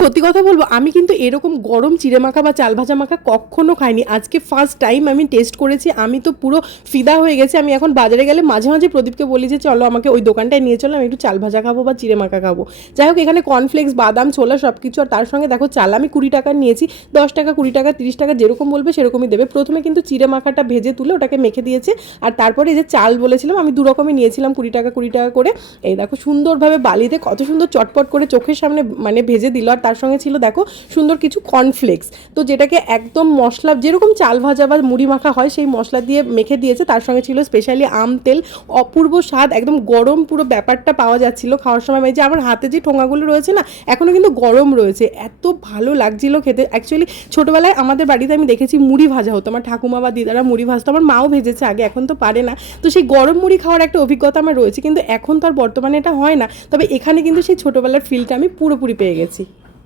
সত্যি কথা বলব, আমি কিন্তু এরকম গরম চিড়ে মাখা বা চাল ভাজা মাখা কখনো খাইনি। আজকে ফার্স্ট টাইম আমি টেস্ট করেছি, আমি তো পুরো ফিদা হয়ে গেছি। আমি এখন বাজারে গেলে মাঝে মাঝে প্রদীপকে বলি যে, চলো আমাকে ওই দোকানটায় নিয়ে চলো, আমি একটু চাল ভাজা খাব বা চিড়ে মাখা খাব। যাই হোক, এখানে কর্নফ্লেক্স বাদাম, ছোলা সব কিছু আর তার সঙ্গে দেখো চাল আমি কুড়ি টাকা নিয়েছি, দশ টাকা, কুড়ি টাকা, তিরিশ টাকা, যেরকম বলবে সেরকমই দেবে। প্রথমে কিন্তু চিড়ে মাখাটা ভেজে তুলে ওটাকে মেখে দিয়েছে, আর তারপরে এই যে চাল বলেছিলাম, আমি দু রকমই নিয়েছিলাম কুড়ি টাকা কুড়ি টাকা করে। এই দেখো সুন্দরভাবে বালিতে কত সুন্দর চটপট করে চোখের সামনে মানে ভেজে দিল, আর তার সঙ্গে ছিল, দেখো, সুন্দর কিছু কর্নফ্লেক্স তো যেটাকে একদম মশলা, যেরকম চাল ভাজা বা মুড়ি মাখা হয়, সেই মশলা দিয়ে মেখে দিয়েছে। তার সঙ্গে ছিল স্পেশালি আম তেল, অপূর্ব স্বাদ, একদম গরম পুরো ব্যাপারটা পাওয়া যাচ্ছিল খাওয়ার সময়। যে আমার হাতে যে ঠোঙাগুলো রয়েছে না এখনও কিন্তু গরম রয়েছে। এত ভালো লাগছিল খেতে। অ্যাকচুয়ালি ছোটোবেলায় আমাদের বাড়িতে আমি দেখেছি মুড়ি ভাজা হতো। আমার ঠাকুমা বা দিদারা মুড়ি ভাজতো। আমার মাও ভেজেছে আগে, এখন তো পারে না। তো সেই গরম মুড়ি খাওয়ার একটা অভিজ্ঞতা আমার রয়েছে, কিন্তু এখন তো আর বর্তমানে এটা হয় না। তবে এখানে কিন্তু সেই ছোটোবেলার ফিলটা আমি পুরোপুরি পেয়ে গেছি।